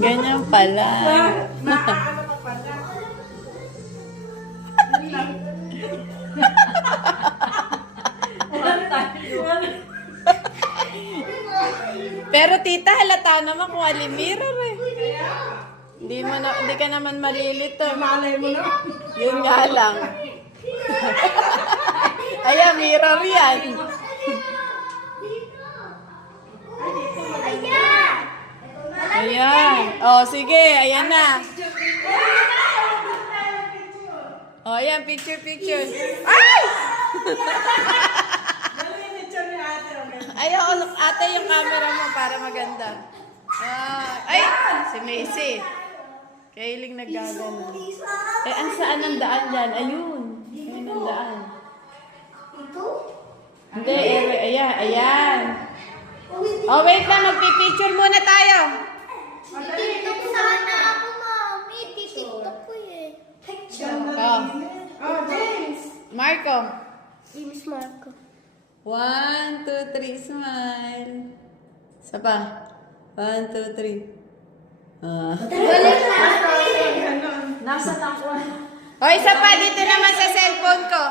Ganyan pala. Maano ko pala. Pero tita, halata naman kung alimirror eh. Hindi ka naman malilito. Malay mo na. Yun nga lang. Ayan, mirror yan. Ayan. Oh, sige. Ayan na. Oh, ayan. Picture. Ay! Ayaw, ate, yung camera mo para maganda. Ay! Si Macy. Kailing naggagano. Eh, saan ang daan dyan? Ayun. Ayun ang daan. Hindi, ayan. Oh, wait lang. Magpipicture muna tayo. TikTok sana ako, mami. TikTok ko eh. Oh, Oh, James. Marco. James Marco. 1, 2, 3, smile. Isa pa. 1, 2, 3. Balik na. Nasa takwan. O, isa pa dito naman sa cellphone ko.